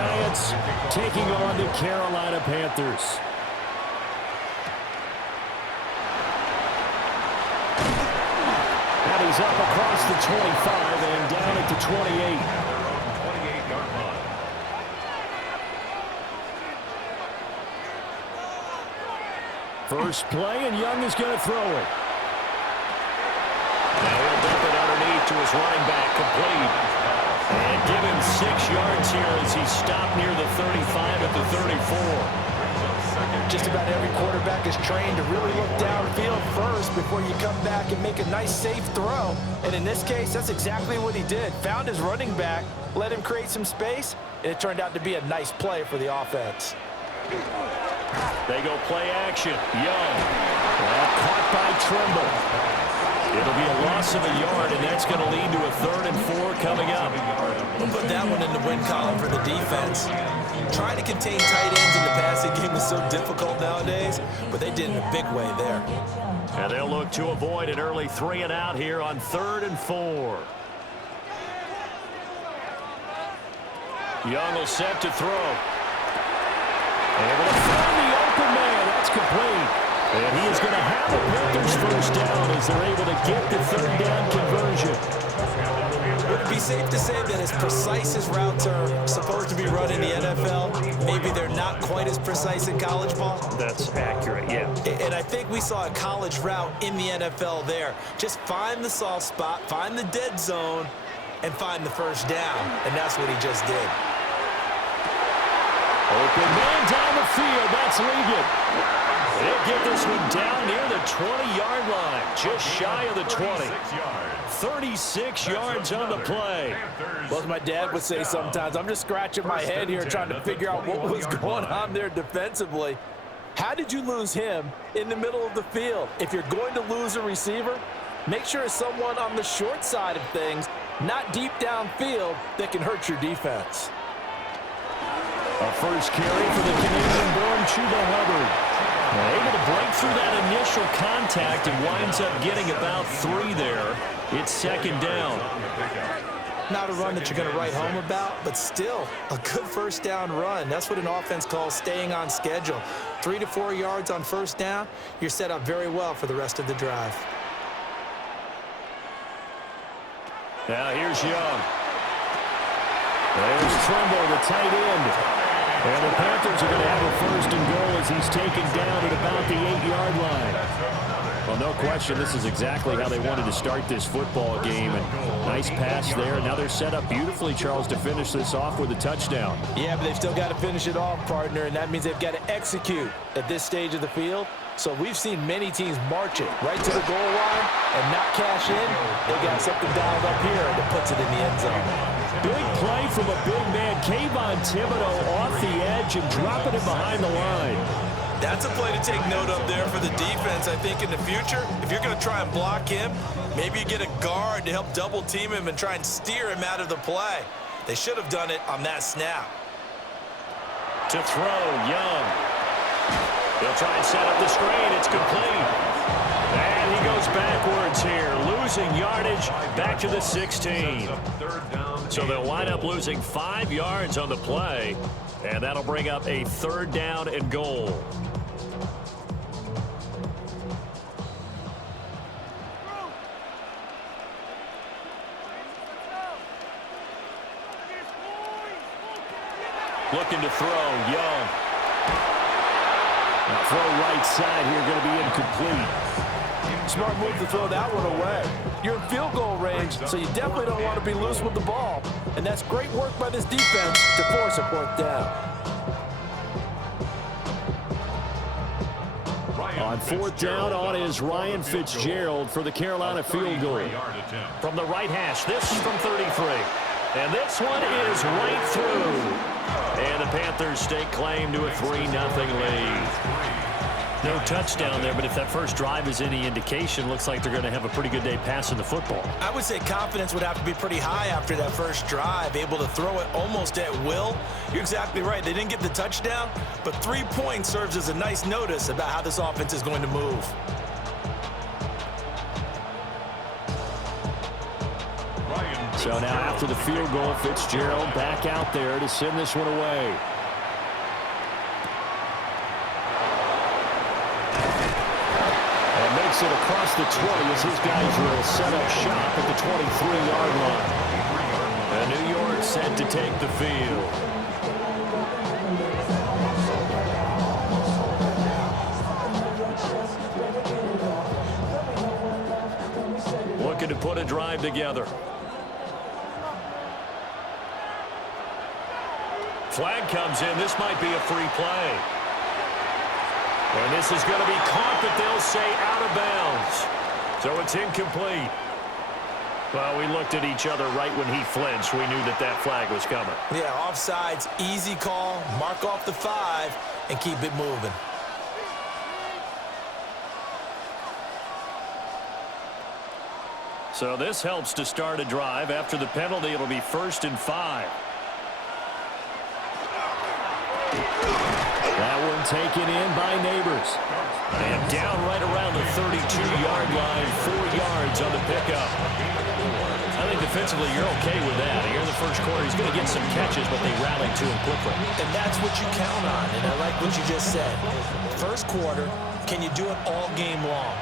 Giants taking on the Carolina Panthers. And he's up across the 25 and down at the 28. First play, and Young is going to throw it. Now he'll dump it underneath to his running back, complete. And give him 6 yards here as he stopped near the 35 at the 34. Just about every quarterback is trained to really look downfield first before you come back and make a nice, safe throw. And in this case, that's exactly what he did. Found his running back, let him create some space, and it turned out to be a nice play for the offense. They go play action. Young. Caught by Trimble. It'll be a loss of a yard, and that's going to lead to a 3rd and 4 coming up. We'll put that one in the win column for the defense. Trying to contain tight ends in the passing game is so difficult nowadays, but they did in a big way there. And they'll look to avoid an early 3 and out here on 3rd and 4. Young will set to throw. Able to find the open man. That's complete. And he is going to have the Panthers first down as they're able to get the 3rd down conversion. Would it be safe to say that as precise as routes are supposed to be run in the NFL, maybe they're not quite as precise in college ball? That's accurate, yeah. And I think we saw a college route in the NFL there. Just find the soft spot, find the dead zone, and find the first down. And that's what he just did. Open man down the field. That's Ligon. They'll get this one down near the 20-yard line, just shy of the 20. 36 yards on the play. Well, as my dad would say sometimes, I'm just scratching my head here trying to figure out what was going on there defensively. How did you lose him in the middle of the field? If you're going to lose a receiver, make sure it's someone on the short side of things, not deep downfield, that can hurt your defense. A first carry for the Canadian-born Chuba Hubbard. Able to break through that initial contact and winds up getting about 3 there. It's 2nd down. Not a run that you're going to write home about, but still a good first down run. That's what an offense calls staying on schedule. 3 to 4 yards on first down, you're set up very well for the rest of the drive. Now here's Young. There's Trimble, the tight end. And the Panthers are going to have a 1st and goal as he's taken down at about the 8-yard line. Well, no question, this is exactly how they wanted to start this football game. And nice pass there. Now they're set up beautifully, Charles, to finish this off with a touchdown. Yeah, but they've still got to finish it off, partner, and that means they've got to execute at this stage of the field. So we've seen many teams march it right to the goal line and not cash in. They got something dialed up here that puts it in the end zone. Big play from a big man. Kayvon Thibodeau off the edge and dropping it behind the line. That's a play to take note of there for the defense. I think in the future, if you're going to try and block him, maybe you get a guard to help double team him and try and steer him out of the play. They should have done it on that snap. To throw, Young. He'll try and set up the screen. It's complete. And he goes backwards here, losing yardage back to the 16. So they'll wind up losing 5 yards on the play, and that'll bring up a 3rd down and goal. Looking to throw, Young. Now throw right side here, going to be incomplete. Smart move to throw that one away. You're in field goal range, so you definitely don't want to be loose with the ball. And that's great work by this defense to force a 4th down. On 4th down on is Ryan Fitzgerald for the Carolina field goal. From the right hash, this from 33. And this one is right through. And the Panthers stake claim to a 3-0 lead. No touchdown there, but if that first drive is any indication, looks like they're going to have a pretty good day passing the football. I would say confidence would have to be pretty high after that first drive, able to throw it almost at will. You're exactly right. They didn't get the touchdown, but 3 points serves as a nice notice about how this offense is going to move. So now after the field goal, Fitzgerald back out there to send this one away. And makes it across the 20 as his guys will set up shop at the 23-yard line. And New York set to take the field. Looking to put a drive together. Flag comes in. This might be a free play. And this is going to be caught, but they'll say out of bounds. So it's incomplete. Well, we looked at each other right when he flinched. We knew that that flag was coming. Yeah, offsides, easy call. Mark off the 5 and keep it moving. So this helps to start a drive. After the penalty, it'll be 1st and 5. That one taken in by Neighbors. And down right around the 32-yard line, 4 yards on the pickup. I think defensively you're okay with that. Here in the first quarter, he's going to get some catches, but they rallied to him quickly. And that's what you count on, and I like what you just said. First quarter, can you do it all game long?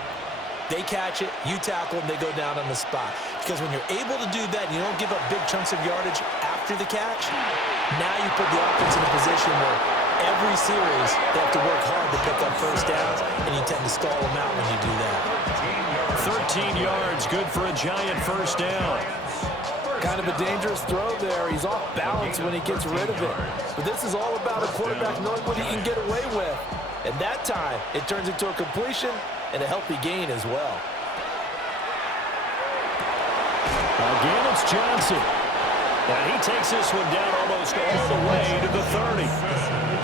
They catch it, you tackle them, they go down on the spot. Because when you're able to do that, and you don't give up big chunks of yardage after the catch, now you put the offense in a position where every series they have to work hard to pick up first downs, and you tend to stall them out when you do that. 13 yards, good for a Giant first down. Kind of a dangerous throw there. He's off balance when he gets rid of it. But this is all about a quarterback knowing what he can get away with. And that time, it turns into a completion and a healthy gain as well. Again, it's Johnson. And he takes this one down almost all the way to the 30.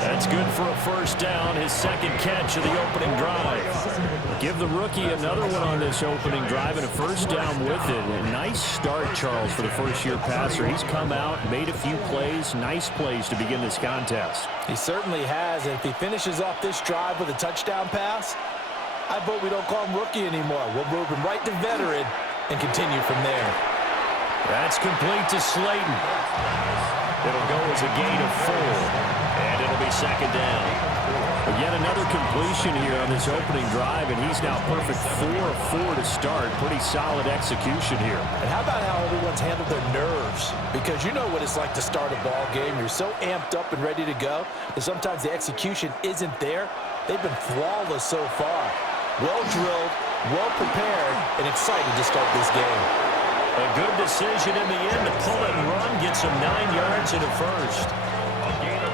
That's good for a first down, his second catch of the opening drive. Give the rookie another one on this opening drive and a first down with it. A nice start, Charles, for the first-year passer. He's come out, made a few plays, nice plays to begin this contest. He certainly has, and if he finishes off this drive with a touchdown pass, I vote we don't call him rookie anymore. We'll move him right to veteran and continue from there. That's complete to Slayton. It'll go as a gain of 4, and it'll be second down. But yet another completion here on this opening drive, and he's now perfect 4 of 4 to start. Pretty solid execution here. And how about how everyone's handled their nerves? Because you know what it's like to start a ball game. You're so amped up and ready to go, and sometimes the execution isn't there. They've been flawless so far. Well-drilled, well-prepared, and excited to start this game. A good decision in the end to pull and run, get some 9 yards in a first.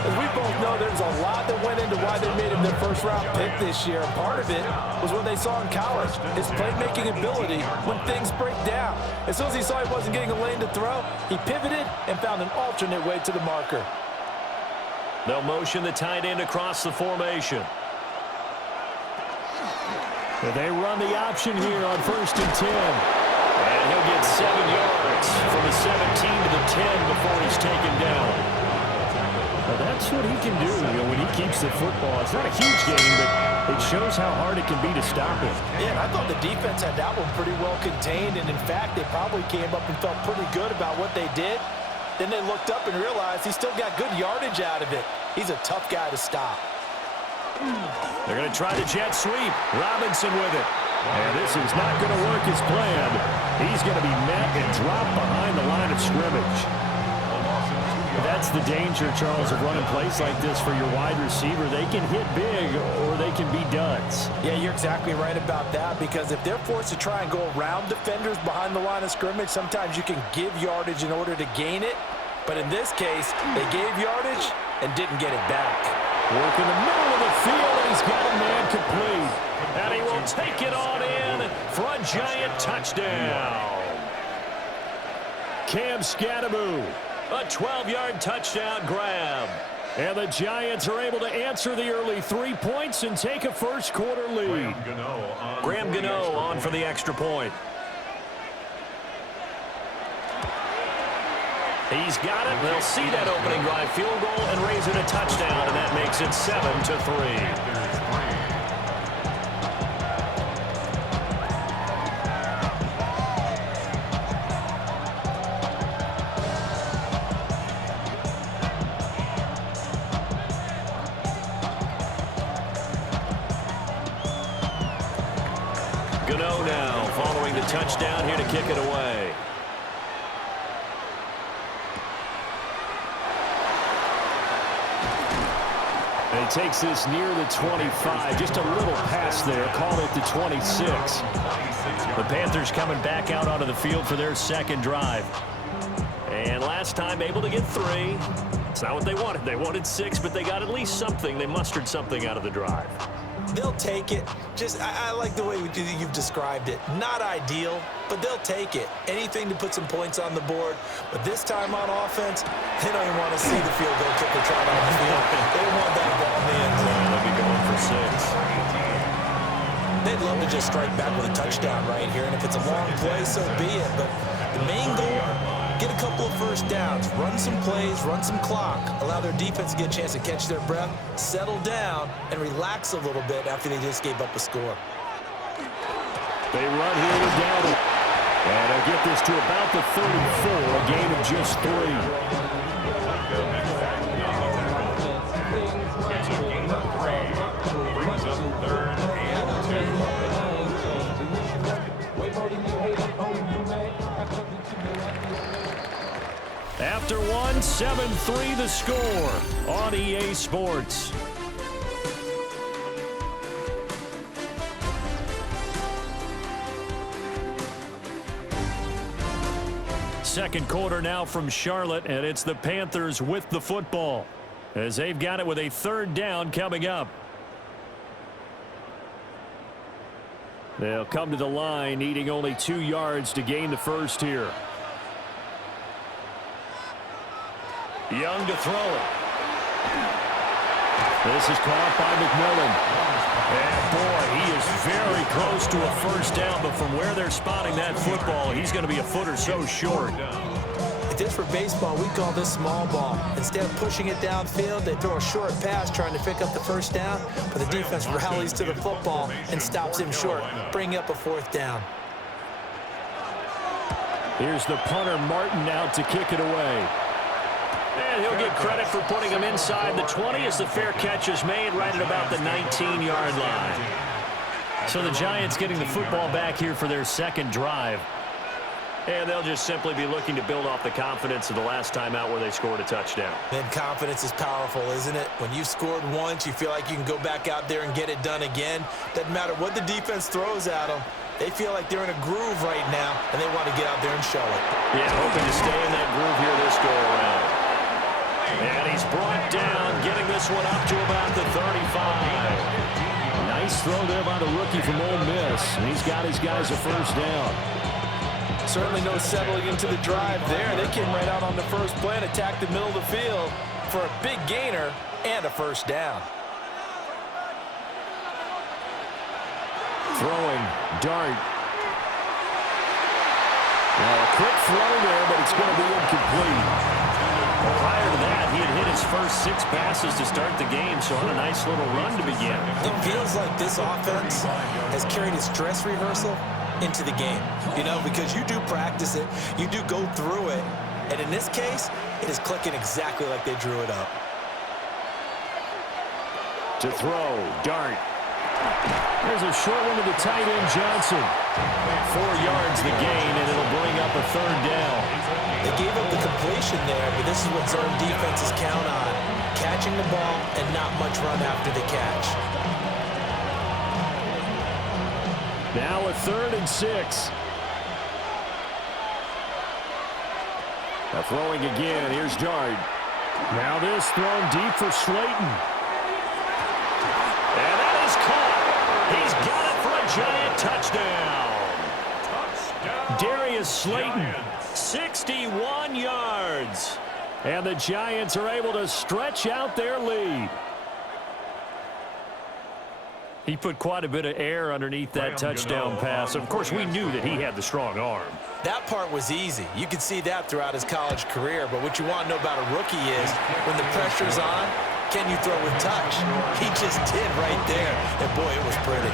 As we both know, there's a lot that went into why they made him their first-round pick this year. And part of it was what they saw in college, his playmaking ability when things break down. As soon as he saw he wasn't getting a lane to throw, he pivoted and found an alternate way to the marker. They'll motion the tight end across the formation. They run the option here on 1st and 10. And he'll get 7 yards from the 17 to the 10 before he's taken down. Well, that's what he can do, when he keeps the football. It's not a huge game, but it shows how hard it can be to stop him. Yeah, and I thought the defense had that one pretty well contained, and in fact, they probably came up and felt pretty good about what they did. Then they looked up and realized he still got good yardage out of it. He's a tough guy to stop. They're going to try the jet sweep. Robinson with it. And this is not going to work as planned. He's going to be met and dropped behind the line of scrimmage. That's the danger, Charles, of running plays like this for your wide receiver. They can hit big or they can be duds. Yeah, you're exactly right about that, because if they're forced to try and go around defenders behind the line of scrimmage, sometimes you can give yardage in order to gain it. But in this case, they gave yardage and didn't get it back. Work in the middle of the field, and he's got a man complete. And he will take it on in for a Giant touchdown. Cam Scatteroo, a 12-yard touchdown grab. And the Giants are able to answer the early 3 points and take a first-quarter lead. Graham Gano on for the extra point. He's got it. They'll see that opening drive field goal and raise it a touchdown, and that makes it 7-3. Gano now following the touchdown here to kick it away. And he takes this near the 25. Just a little pass there. Call it the 26. The Panthers coming back out onto the field for their second drive. And last time able to get 3. It's not what they wanted. They wanted 6, but they got at least something. They mustered something out of the drive. They'll take it. I like the way you've described it. Not ideal, but they'll take it. Anything to put some points on the board. But this time on offense, they don't even want to see the field goal kicker try on the field. They want that ball in the end zone. They'll be going for 6. They'd love to just strike back with a touchdown right here. And if it's a long play, so be it. But the main goal, get a couple of first downs, run some plays, run some clock, allow their defense to get a chance to catch their breath, settle down, and relax a little bit after they just gave up a score. They run here with Dowdle. And they'll get this to about the 34, a gain of just 3. After 1, 7-3 the score on EA Sports. Second quarter now from Charlotte, and it's the Panthers with the football as they've got it with a 3rd down coming up. They'll come to the line needing only 2 yards to gain the first here. Young to throw it. This is caught by McMillan. And boy, he is very close to a first down, but from where they're spotting that football, he's going to be a foot or so short. If this were baseball, we call this small ball. Instead of pushing it downfield, they throw a short pass trying to pick up the first down, but the defense rallies to the football and stops him short, bringing up a 4th down. Here's the punter, Martin, out to kick it away. And he'll get credit for putting him inside the 20 as the fair catch is made right at about the 19-yard line. So the Giants getting the football back here for their second drive. And they'll just simply be looking to build off the confidence of the last time out where they scored a touchdown. And confidence is powerful, isn't it? When you scored once, you feel like you can go back out there and get it done again. Doesn't matter what the defense throws at them. They feel like they're in a groove right now, and they want to get out there and show it. Yeah, hoping to stay in that groove here this go-around. And he's brought down, getting this one up to about the 35. Nice throw there by the rookie from Ole Miss. And he's got his guys a first down. Certainly no settling into the drive there. They came right out on the first play and attacked the middle of the field for a big gainer and a first down. Throwing, Dart. Well, a quick throw there, but it's going to be incomplete. Prior to that, he had hit his first 6 passes to start the game, so on a nice little run to begin. It feels like this offense has carried its dress rehearsal into the game, you know, because you do practice it, you do go through it, and in this case, it is clicking exactly like they drew it up. To throw, Dart. There's a short one to the tight end, Johnson. 4 yards the gain, and it'll bring up a 3rd down. They gave up the completion there, but this is what zone defenses count on, catching the ball and not much run after the catch. Now a 3rd and 6. Now throwing again. Here's Dart. Now this thrown deep for Slayton. And that is caught. He's got it for a Giant touchdown. Darius Slayton, 61 yards. And the Giants are able to stretch out their lead. He put quite a bit of air underneath that touchdown pass. Of course, we knew that he had the strong arm. That part was easy. You could see that throughout his college career. But what you want to know about a rookie is when the pressure's on, can you throw with touch? He just did right there. And, boy, it was pretty.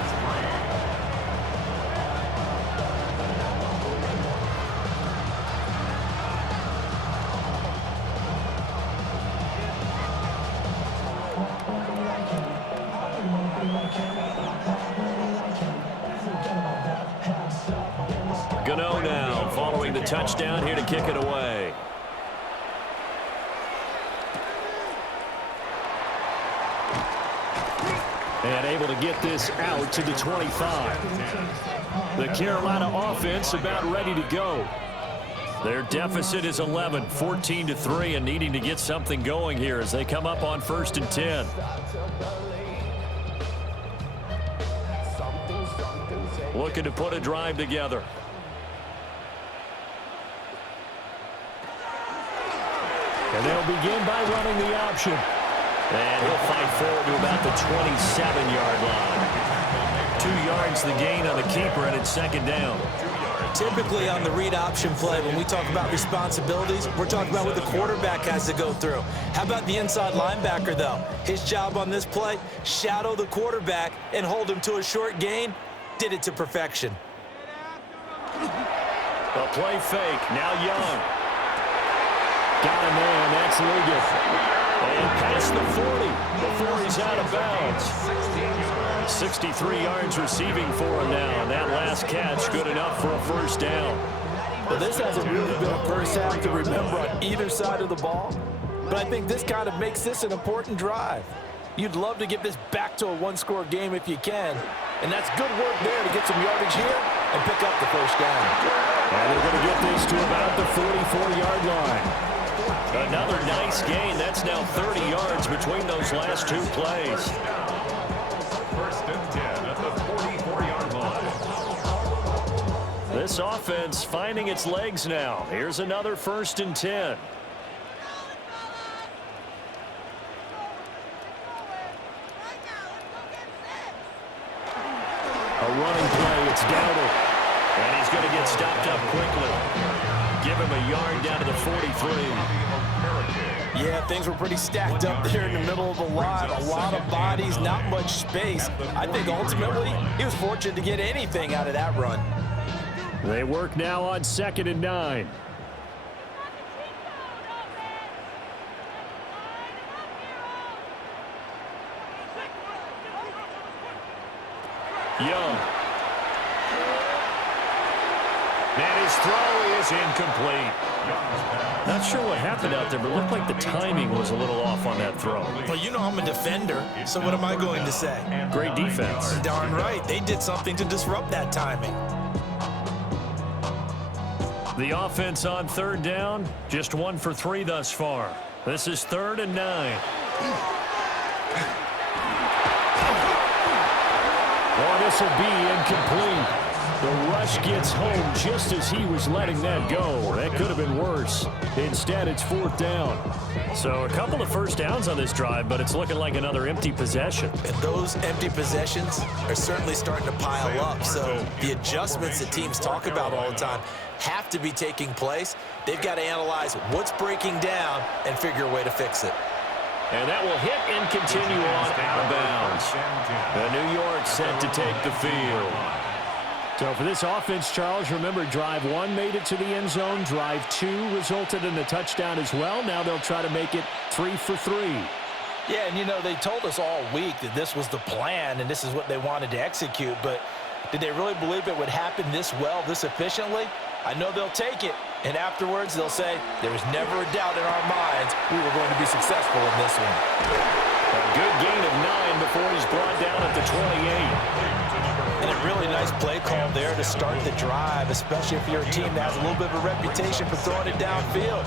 touchdown here to kick it away. And able to get this out to the 25. The Carolina offense about ready to go. Their deficit is 11, 14-3, and needing to get something going here as they come up on 1st and 10. Looking to put a drive together. And they'll begin by running the option. And he'll fight forward to about the 27-yard line. 2 yards the gain on the keeper, and it's 2nd down. Typically on the read option play, when we talk about responsibilities, we're talking about what the quarterback has to go through. How about the inside linebacker, though? His job on this play, shadow the quarterback and hold him to a short gain. Did it to perfection. A play fake. Now Young. Got a man. That's Liggett. And past the 40 before he's out of bounds. 63 yards receiving for him now. And that last catch good enough for a 1st down. Well, this hasn't really been a first half to remember on either side of the ball. But I think this kind of makes this an important drive. You'd love to get this back to a one-score game if you can. And that's good work there to get some yardage here and pick up the 1st down. And they're going to get this to about the 44-yard line. Another nice gain. That's now 30 yards between those last 2 plays. 1st and 10 at the 44-yard line. This offense finding its legs now. Here's another 1st and 10. A running play, it's Dowdle. And he's going to get stopped up quickly. Give him a yard down to the 43. Yeah, things were pretty stacked up there in the middle of the line. A lot of bodies, not much space. I think ultimately he was fortunate to get anything out of that run. They work now on 2nd and 9. Young. And his throw is incomplete. Not sure what happened out there, but it looked like the timing was a little off on that throw. Well, you know I'm a defender, so what am I going to say? Great defense. Darn right. They did something to disrupt that timing. The offense on 3rd down, just 1 for 3 thus far. This is 3rd and 9. Oh, this will be incomplete. The rush gets home just as he was letting that go. That could have been worse. Instead, it's 4th down. So a couple of 1st downs on this drive, but it's looking like another empty possession. And those empty possessions are certainly starting to pile up. So the adjustments that teams talk about all the time have to be taking place. They've got to analyze what's breaking down and figure a way to fix it. And that will hit and continue on out of bounds. And New York set to take the field. So for this offense, Charles, remember drive 1 made it to the end zone. Drive 2 resulted in a touchdown as well. Now they'll try to make it 3 for 3. Yeah, and you know, they told us all week that this was the plan and this is what they wanted to execute. But did they really believe it would happen this well, this efficiently? I know they'll take it. And afterwards, they'll say, there was never a doubt in our minds we were going to be successful in this one. A good gain of 9 before he's brought down at the 28. And a really nice play call there to start the drive, especially if you're a team that has a little bit of a reputation for throwing it downfield.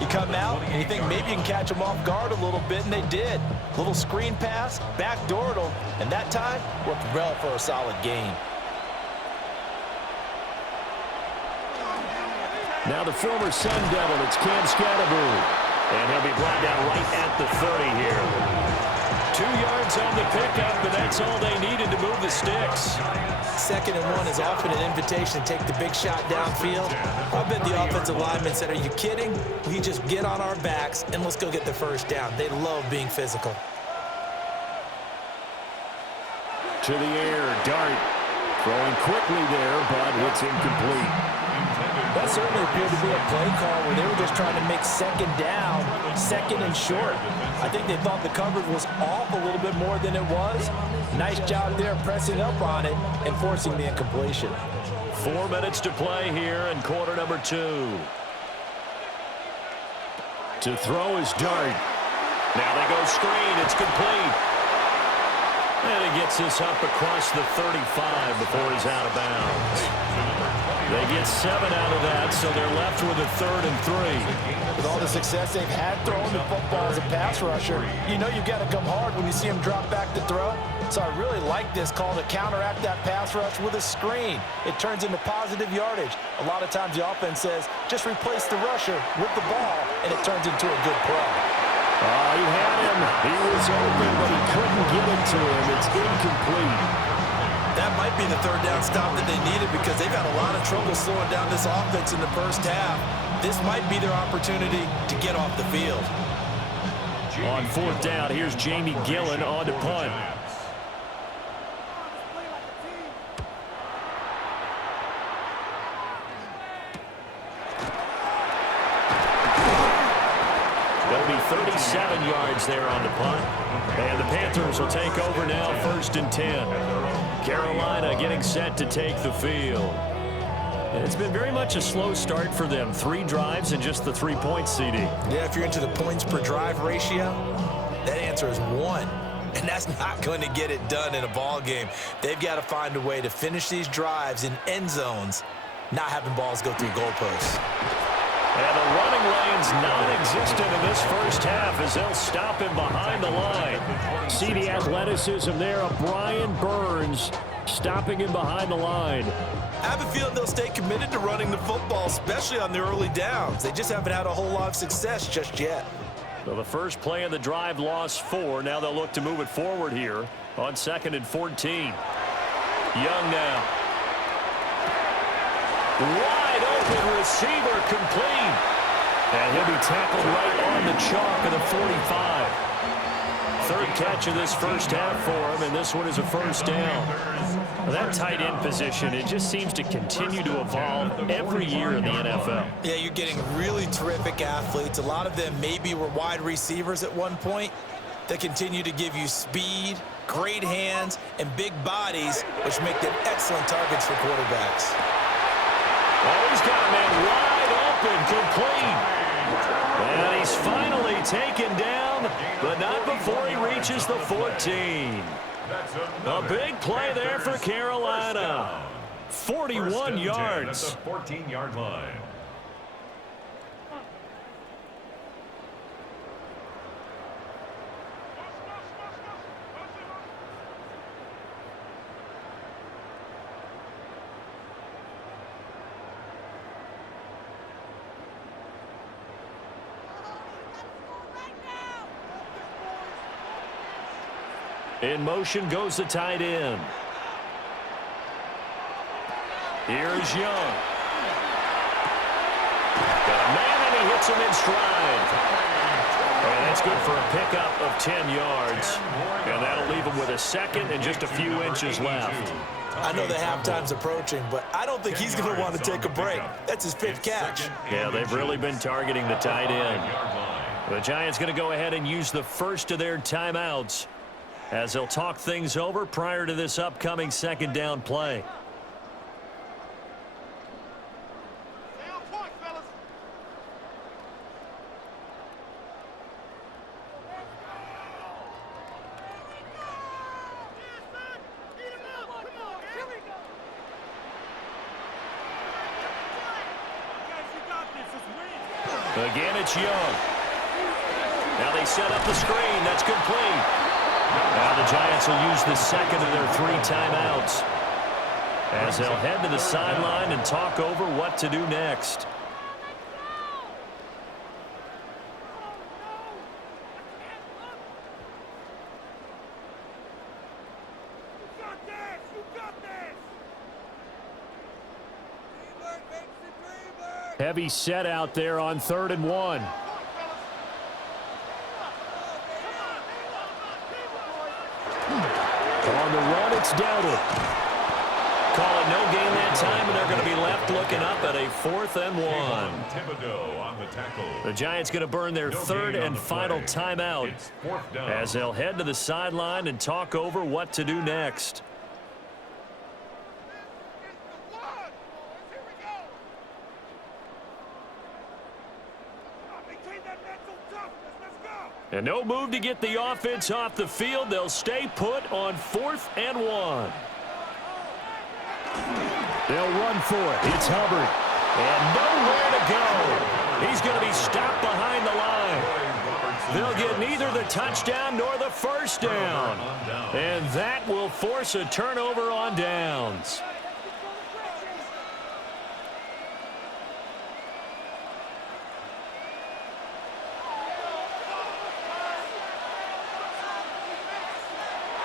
You come out and you think maybe you can catch them off guard a little bit, and they did. Little screen pass, backdoored them, and that time worked well for a solid gain. Now the former Sun Devil, it's Cam Scatterbury. And he'll be brought down right at the 30 here. 2 yards on the pickup, but that's all they needed to move the sticks. 2nd and 1 is often an invitation to take the big shot downfield. I bet the offensive lineman said, are you kidding? We just get on our backs and let's go get the 1st down. They love being physical. To the air, Dart. Throwing quickly there, but it's incomplete. That certainly appeared to be a play call where they were just trying to make second down, second and short. I think they thought the coverage was off a little bit more than it was. Nice job there pressing up on it and forcing the incompletion. 4 minutes to play here in quarter number 2. To throw is Dart. Now they go screen. It's complete. And he gets this up across the 35 before he's out of bounds. They get 7 out of that, so they're left with a 3rd and 3. With all the success they've had throwing the football as a pass rusher, you know you've got to come hard when you see him drop back to throw. So I really like this call to counteract that pass rush with a screen. It turns into positive yardage. A lot of times the offense says, just replace the rusher with the ball, and it turns into a good play. He had him. He was open, but he couldn't get it to him. It's incomplete. That might be the 3rd down stop that they needed because they've had a lot of trouble slowing down this offense in the first half. This might be their opportunity to get off the field. On 4th down, here's Jamie Gillen on to punt. That'll be 37 yards there on the punt. And the Panthers will take over now, 1st and 10. Carolina getting set to take the field. And it's been very much a slow start for them. 3 drives and just the 3 points, CD. Yeah, if you're into the points per drive ratio, that answer is 1. And that's not going to get it done in a ball game. They've got to find a way to finish these drives in end zones, not having balls go through goalposts. And the running lane's non-existent in this first half as they'll stop him behind the line. See the athleticism there of Brian Burns stopping him behind the line. I have a feeling they'll stay committed to running the football, especially on the early downs. They just haven't had a whole lot of success just yet. So the first play of the drive lost 4. Now they'll look to move it forward here on 2nd and 14. Young now. Wide open receiver complete. And he'll be tackled right on the chalk of the 45. 3rd catch of this first half for him, and this one is a 1st down. Well, that tight end position, it just seems to continue to evolve every year in the NFL. Yeah, you're getting really terrific athletes. A lot of them maybe were wide receivers at one point. They continue to give you speed, great hands, and big bodies, which make them excellent targets for quarterbacks. Oh, he's got a man wide open, complete. And he's finally taken down, but not before he reaches the 14. A big play there for Carolina. 41 yards. At the 14-yard line. In motion goes the tight end. Here's Young. Got a man, and he hits him in stride. And that's good for a pickup of 10 yards. And that'll leave him with a 2nd and just a few inches left. I know the halftime's approaching, but I don't think he's going to want to take a break. That's his 5th catch. Yeah, they've really been targeting the tight end. The Giants going to go ahead and use the first of their timeouts as they'll talk things over prior to this upcoming 2nd down play. Again, it's Young. Now they set up the screen. That's complete. Now the Giants will use the 2nd of their 3 timeouts as they'll head to the sideline and talk over what to do next. Heavy set out there on 3rd and 1. On the run, it's Dowdle. call it no gain that time, and they're going to be left looking up at a 4th and 1. The Giants going to burn their 3rd and final timeout as they'll head to the sideline and talk over what to do next. And no move to get the offense off the field. They'll stay put on 4th and 1. They'll run for it. It's Hubbard. And nowhere to go. He's going to be stopped behind the line. They'll get neither the touchdown nor the first down. And that will force a turnover on downs.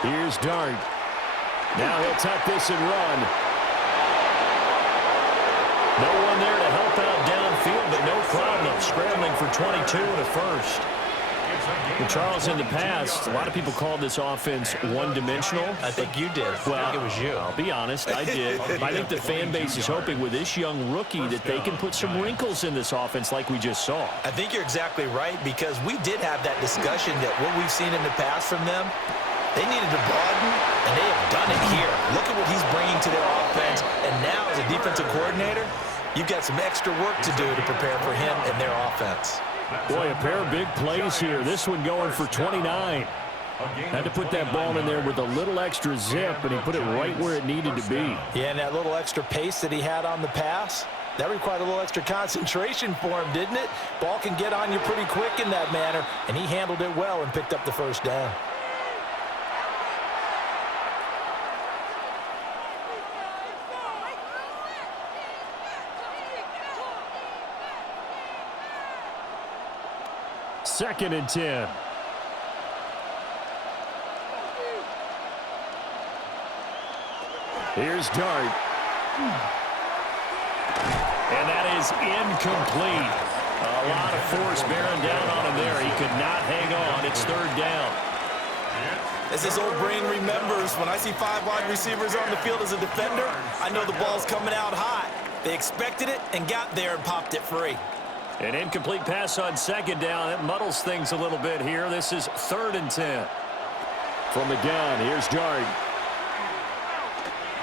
Here's Dart. Now he'll tuck this and run. No one there to help out downfield, but no problem scrambling for 22 and a first. And Charles, in the past, a lot of people called this offense one-dimensional. I think you did. Well, I think it was you. I'll be honest, I did. I think the fan base is hoping with this young rookie that they can put some wrinkles in this offense like we just saw. I think you're exactly right, because we did have that discussion that what we've seen in the past from them, they needed to broaden, and they have done it here. Look at what he's bringing to their offense, and now as a defensive coordinator, you've got some extra work to do to prepare for him and their offense. Boy, a pair of big plays here. This one going for 29. Had to put that ball in there with a little extra zip, and he put it right where it needed to be. Yeah, and that little extra pace that he had on the pass, that required a little extra concentration for him, didn't it? Ball can get on you pretty quick in that manner, and he handled it well and picked up the first down. Second and 10. Here's Dart. And that is incomplete. A lot of force bearing down on him there. He could not hang on. It's 3rd down. As his old brain remembers, when I see 5 wide receivers on the field as a defender, I know the ball's coming out hot. They expected it and got there and popped it free. An incomplete pass on 2nd down. That muddles things a little bit here. This is 3rd and 10. From the gun, here's Dart.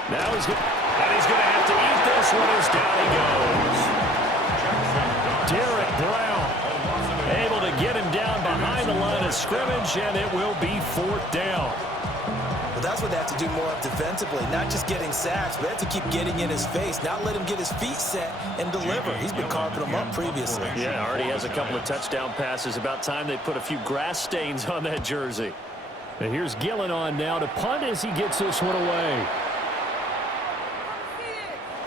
Now he's going to have to eat this one as down he goes. Derek Brown able to get him down behind the line of scrimmage, and it will be 4th down. Well, that's what they have to do more of defensively, not just getting sacks, but they have to keep getting in his face, not let him get his feet set and deliver. He's been carving them up previously. Yeah, already has a couple of touchdown passes. About time they put a few grass stains on that jersey. And here's Gillen on now to punt as he gets this one away.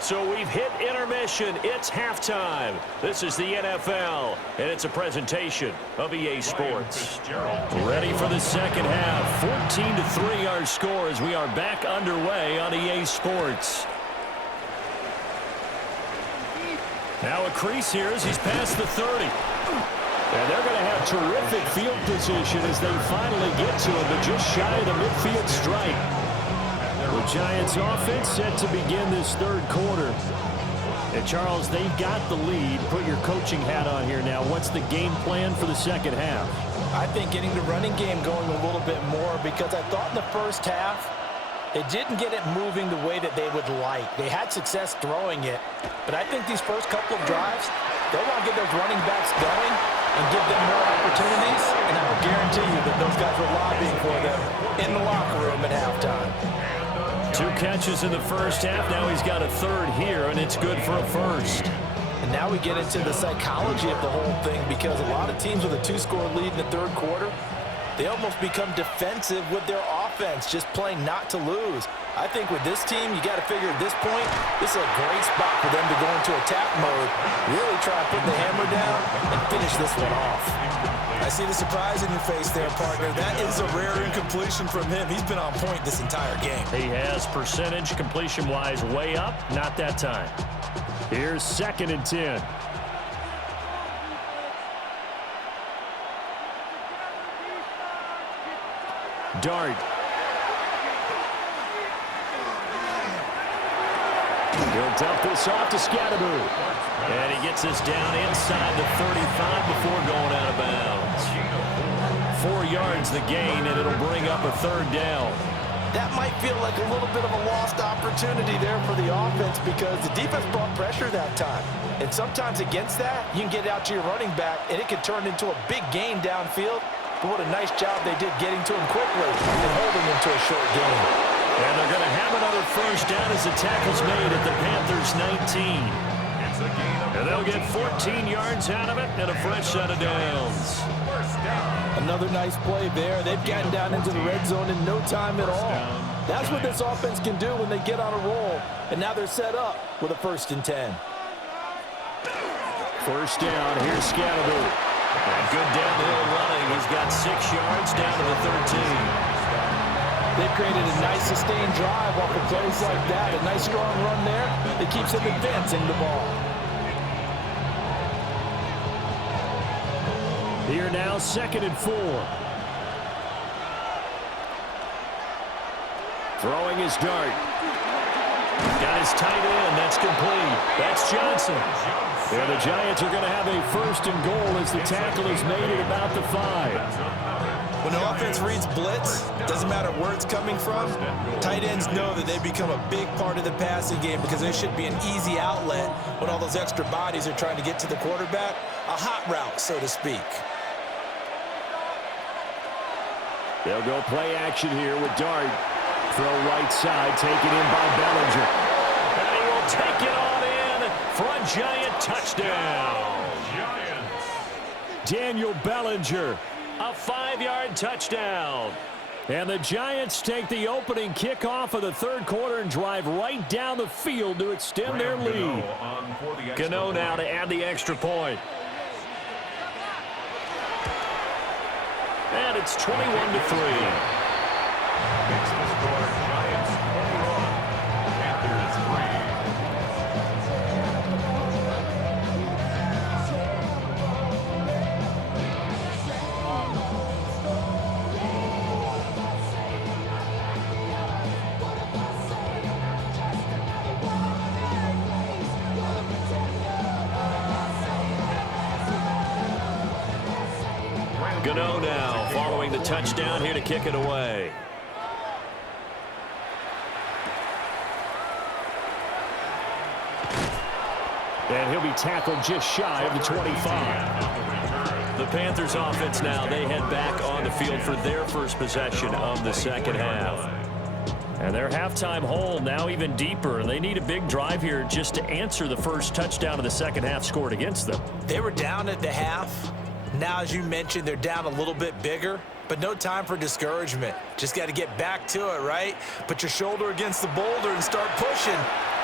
So we've hit intermission. It's halftime. This is the NFL, and it's a presentation of EA Sports. Ready for the second half. 14-3 our score as we are back underway on EA Sports. Now a crease here as he's past the 30. And they're going to have terrific field position as they finally get to him, but just shy of the midfield stripe. The Giants offense set to begin this 3rd quarter. And Charles, they've got the lead. Put your coaching hat on here now. What's the game plan for the second half? I think getting the running game going a little bit more, because I thought in the first half they didn't get it moving the way that they would like. They had success throwing it, but I think these first couple of drives, they'll want to get those running backs going and give them more opportunities, and I will guarantee you that those guys were lobbying for them in the locker room at halftime. 2 catches in the first half. Now he's got a 3rd here, and it's good for a first. And now we get into the psychology of the whole thing, because a lot of teams with a 2-score lead in the 3rd quarter, they almost become defensive with their offense, just playing not to lose. I think with this team, you got to figure at this point, this is a great spot for them to go into attack mode, really try to put the hammer down and finish this one off. I see the surprise in your face there, partner. That is a rare incompletion from him. He's been on point this entire game. He has percentage completion-wise way up. Not that time. Here's 2nd and 10. Dart. He'll dump this off to Scatteroo. And he gets this down inside the 35 before going out of bounds. 4 yards the gain, and it'll bring up a third down. That might feel like a little bit of a lost opportunity there for the offense because the defense brought pressure that time. And sometimes against that, you can get out to your running back, and it can turn into a big gain downfield. But what a nice job they did getting to him quickly and holding him to a short gain. And they're going to have another first down as the tackle's made at the Panthers' 19. And they'll get 14 yards out of it and a fresh set of downs. Another nice play there. They've gotten down into the red zone in no time at all. That's what this offense can do when they get on a roll. And now they're set up with a 1st and 10. First down, here's Scatteroo. And good downhill running. He's got 6 yards down to the 13. They've created a nice sustained drive off of plays like that. A nice strong run there that keeps them advancing the ball. Here now, 2nd and 4. Throwing his dart. Got his tight end. That's complete. That's Johnson. And the Giants are going to have a 1st and goal as the tackle is made at about the 5. When the offense reads blitz, doesn't matter where it's coming from, tight ends know that they become a big part of the passing game because there should be an easy outlet when all those extra bodies are trying to get to the quarterback. A hot route, so to speak. They'll go play action here with Dart. Throw right side, taken in by Bellinger. And he will take it on in for a Giant touchdown. Daniel Bellinger, a 5-yard touchdown. And the Giants take the opening kickoff of the 3rd quarter and drive right down the field to extend their lead. Gano now to add the extra point. And it's 21-3. Makes the score Giants 21, Panthers 3. Gano now following the touchdown here to kick it away. And he'll be tackled just shy of the 25. The Panthers offense now, they head back on the field for their first possession of the 2nd half. And their halftime hole now even deeper. They need a big drive here just to answer the first touchdown of the 2nd half scored against them. They were down at the half. Now, as you mentioned, they're down a little bit bigger, but no time for discouragement. Just got to get back to it, right? Put your shoulder against the boulder and start pushing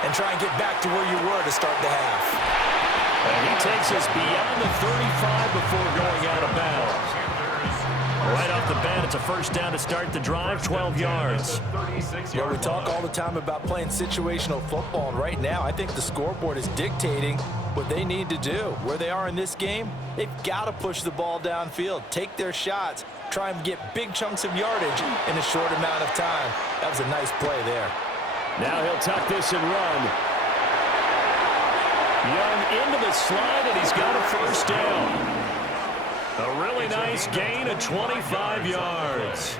and try and get back to where you were to start the half. And he takes us beyond the 35 before going out of bounds. Right off the bat, it's a first down to start the drive, 12 yards. Well, we talk all the time about playing situational football, and right now I think the scoreboard is dictating what they need to do. Where they are in this game, they've got to push the ball downfield, take their shots, try and get big chunks of yardage in a short amount of time. That was a nice play there. Now he'll tuck this and run. Young into the slide, and he's got a first down. A really nice gain of 25 yards.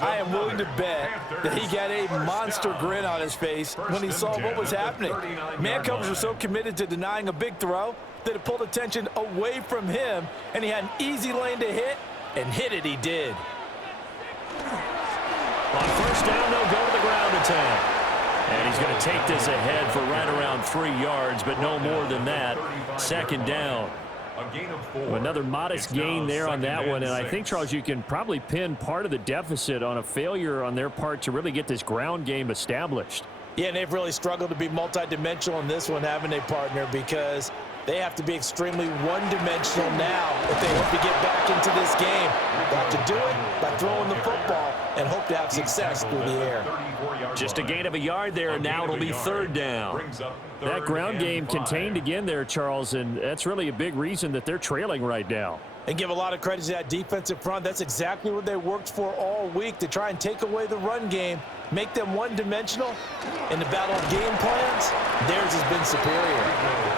I am willing to bet that he got a monster grin on his face when he saw what was happening. Man coverage was so committed to denying a big throw that it pulled attention away from him, and he had an easy lane to hit, and hit it he did. On first down, they'll go to the ground attack. And he's going to take this ahead for right around 3 yards, but no more than that. 2nd down. Another modest gain there on that one, and I think, Charles, you can probably pin part of the deficit on a failure on their part to really get this ground game established. Yeah, and they've really struggled to be multidimensional in this one, haven't they, partner, because they have to be extremely one-dimensional now if they hope to get back into this game. They have to do it by throwing the football and hope to have success through the air. Just a gain of a yard there, and now it'll be 3rd down. That ground game contained again there, Charles, and that's really a big reason that they're trailing right now. And give a lot of credit to that defensive front. That's exactly what they worked for all week, to try and take away the run game, make them one-dimensional. In the battle of game plans, theirs has been superior.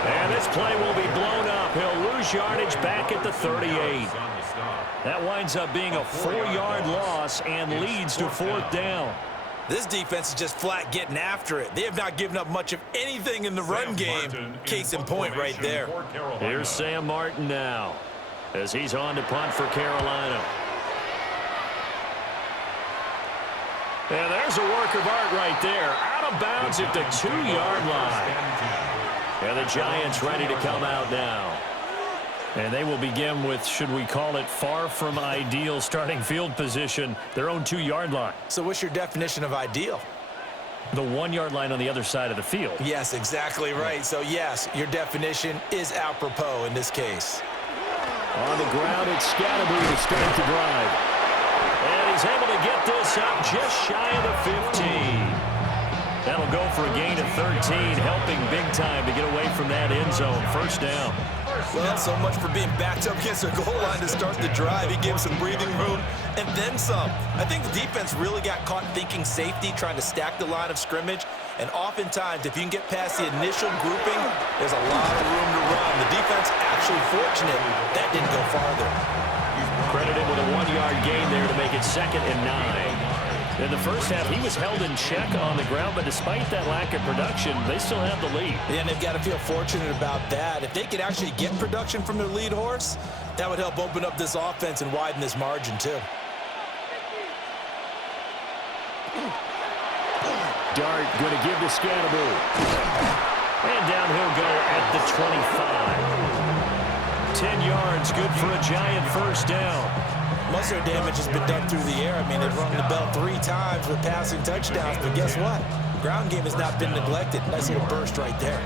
And this play will be blown up. He'll lose yardage back at the 38. That winds up being a 4-yard loss and leads to 4th down. This defense is just flat getting after it. They have not given up much of anything in the run game. Case in point right there. Here's Sam Martin now, as he's on to punt for Carolina. And there's a work of art right there. Out of bounds at the 2-yard line. And the Giants ready to come out now. And they will begin with, should we call it, far from ideal starting field position, their own 2-yard line. So what's your definition of ideal? The 1-yard line on the other side of the field. Yes, exactly right. So, yes, your definition is apropos in this case. On the ground, it's Scatterby to start the drive. And he's able to get this up just shy of the 15. That'll go for a gain of 13, helping big time to get away from that end zone. First down. Well, so much for being backed up against the goal line to start the drive. He gave some breathing room and then some. I think the defense really got caught thinking safety, trying to stack the line of scrimmage. And oftentimes, if you can get past the initial grouping, there's a lot of room to run. The defense actually fortunate that didn't go farther. Credited with a 1-yard gain there to make it 2nd and 9. In the first half, he was held in check on the ground, but despite that lack of production, they still have the lead. Yeah, and they've got to feel fortunate about that. If they could actually get production from their lead horse, that would help open up this offense and widen this margin, too. Dart going to give to Scatterby. And down he'll go at the 25. 10 yards, good for a Giant first down. Most of their damage has been done through the air. I mean, they've rung the bell 3 times with passing touchdowns, but guess what? The ground game has not been neglected. Nice little burst right there.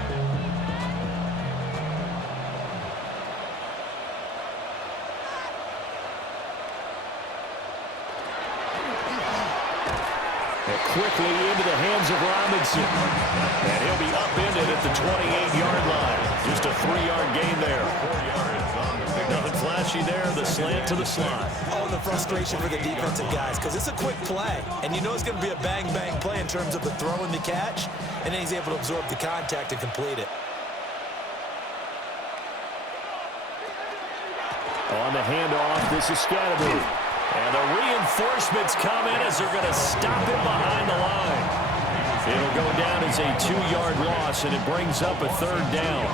And quickly into the hands of Robinson. And he'll be upended at the 28-yard line. Just a 3-yard gain there. 4 yards on the pick. Nothing flashy there. The slant to the slot. Oh, the frustration for the defensive guys, because it's a quick play. And you know it's going to be a bang-bang play in terms of the throw and the catch. And then he's able to absorb the contact and complete it. On the handoff, this is Scatterby. And the reinforcements come in as they're going to stop him behind the line. It'll go down as a 2-yard loss, and it brings up a 3rd down.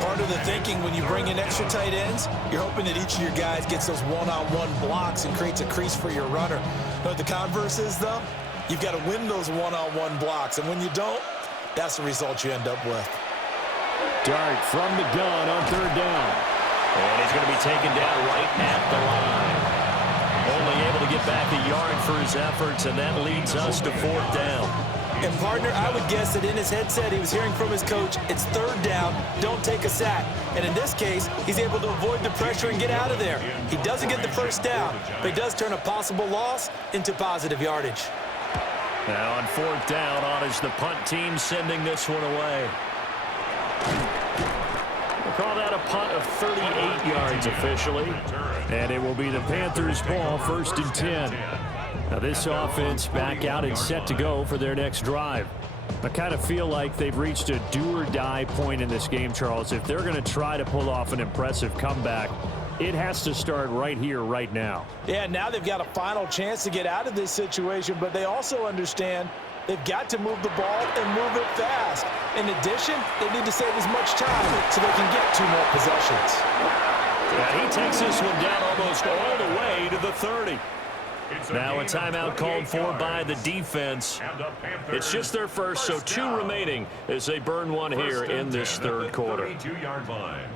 Part of the thinking when you bring in extra tight ends, you're hoping that each of your guys gets those one-on-one blocks and creates a crease for your runner. You know what the converse is, though? You've got to win those one-on-one blocks, and when you don't, that's the result you end up with. Dart from the gun on 3rd down. And he's going to be taken down right at the line. Only able to get back a yard for his efforts, and that leads us to 4th down. And, partner, I would guess that in his headset he was hearing from his coach, it's 3rd down, don't take a sack. And in this case, he's able to avoid the pressure and get out of there. He doesn't get the first down, but he does turn a possible loss into positive yardage. Now on 4th down, on is the punt team sending this one away. We'll call that a punt of 38 yards officially. And it will be the Panthers' ball, 1st and 10. Now this offense back out and set to go for their next drive. I kind of feel like they've reached a do-or-die point in this game, Charles. If they're going to try to pull off an impressive comeback, it has to start right here, right now. Yeah, now they've got a final chance to get out of this situation, but they also understand they've got to move the ball and move it fast. In addition, they need to save as much time so they can get 2 more possessions. And he takes this one down almost all the way to the 30. Now a timeout called for by the defense. It's just their first, so 2 remaining as they burn one here in this 3rd quarter. 32-yard line.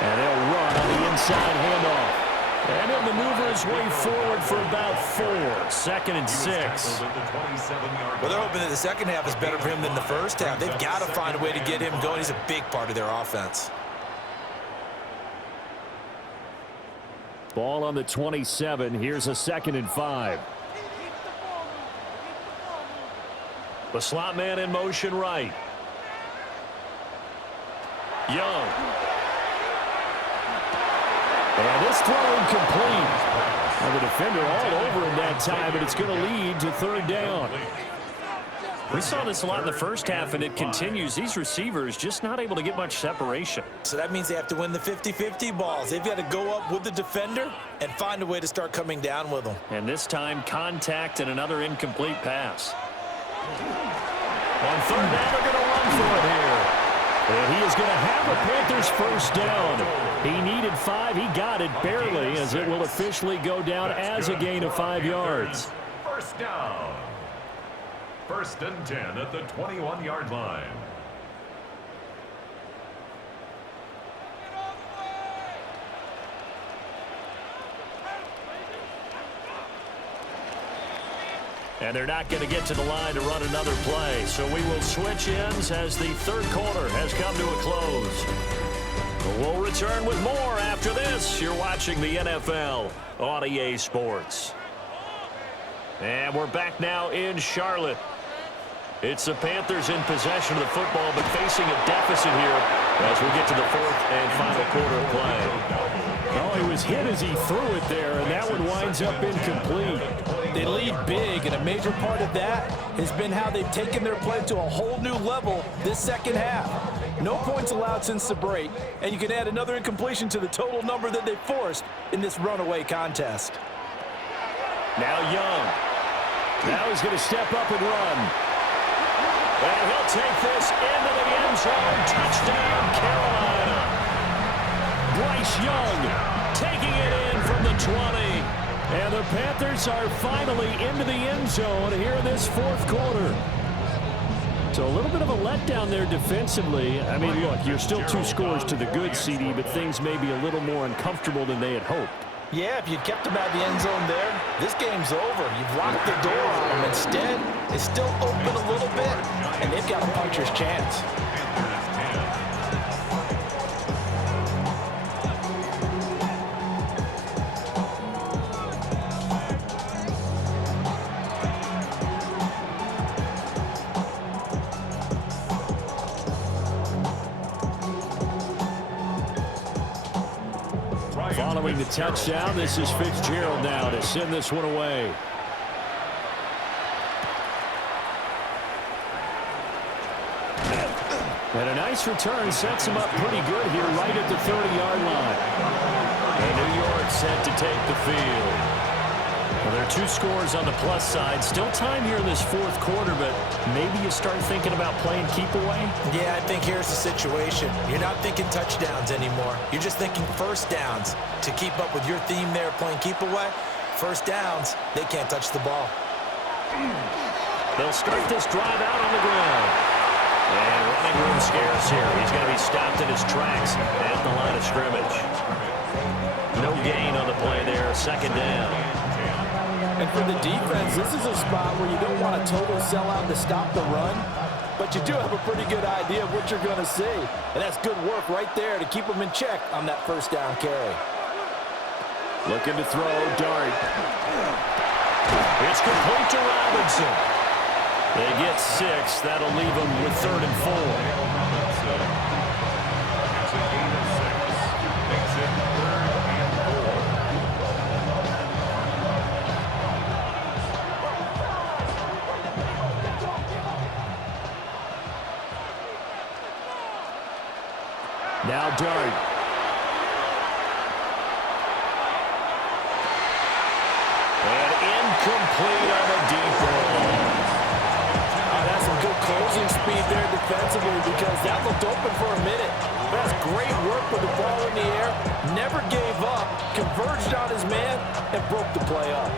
And they'll run on the inside handoff. And he'll maneuver his way forward for about 4. 2nd and 6. Well, they're hoping that the second half is better for him than the first half. They've got to find a way to get him going. He's a big part of their offense. Ball on the 27. Here's a 2nd and 5. The slot man in motion right. Young. And this throw incomplete. Well, the defender all over in that time, and it's going to lead to 3rd down. We saw this a lot in the first half, and it continues. These receivers just not able to get much separation. So that means they have to win the 50-50 balls. They've got to go up with the defender and find a way to start coming down with them. And this time, contact and another incomplete pass. On 3rd down, they're going to run for it here. And he is going to have a Panthers 1st down. He needed 5. He got it barely, as it will officially go down as a gain of 5 yards. 1st down. 1st and 10 at the 21-yard line. And they're not going to get to the line to run another play. So we will switch ends as the 3rd quarter has come to a close. We'll return with more after this. You're watching the NFL on EA Sports. And we're back now in Charlotte. It's the Panthers in possession of the football, but facing a deficit here as we get to the 4th and final quarter of play. Oh, he was hit as he threw it there, and that one winds up incomplete. They lead big, and a major part of that has been how they've taken their play to a whole new level this 2nd half. No points allowed since the break, and you can add another incompletion to the total number that they forced in this runaway contest. Now Young. Now he's going to step up and run. And he'll take this into the end zone. Touchdown, Carolina. Bryce Young taking it in from the 20. And the Panthers are finally into the end zone here in this 4th quarter. So a little bit of a letdown there defensively. I mean, look, you're still 2 scores to the good, CD, but things may be a little more uncomfortable than they had hoped. Yeah, if you'd kept them out of the end zone there, this game's over. You've locked the door on them. Instead, it's still open a little bit, and they've got a puncher's chance. Following the touchdown, this is Fitzgerald now to send this one away. And a nice return sets him up pretty good here right at the 30-yard line. And New York set to take the field. Well, there are 2 scores on the plus side. Still time here in this 4th quarter, but maybe you start thinking about playing keep away? Yeah, I think here's the situation. You're not thinking touchdowns anymore. You're just thinking 1st downs. To keep up with your theme there, playing keep away, 1st downs, they can't touch the ball. They'll start this drive out on the ground. And running room scarce here. He's going to be stopped in his tracks at the line of scrimmage. No gain on the play there, 2nd down. And for the defense, this is a spot where you don't want to totally sell out to stop the run, but you do have a pretty good idea of what you're going to see. And that's good work right there to keep them in check on that 1st down carry. Looking to throw, Dart. It's complete to Robinson. They get 6. That'll leave them with 3rd and 4. It's a gain of 6. Makes it 3rd and 4. Now Dart. And incomplete on the deep ball. That's some good closing speed there defensively because that looked open for a minute. That's great work with the ball in the air. Never gave up, converged on his man, and broke the play up.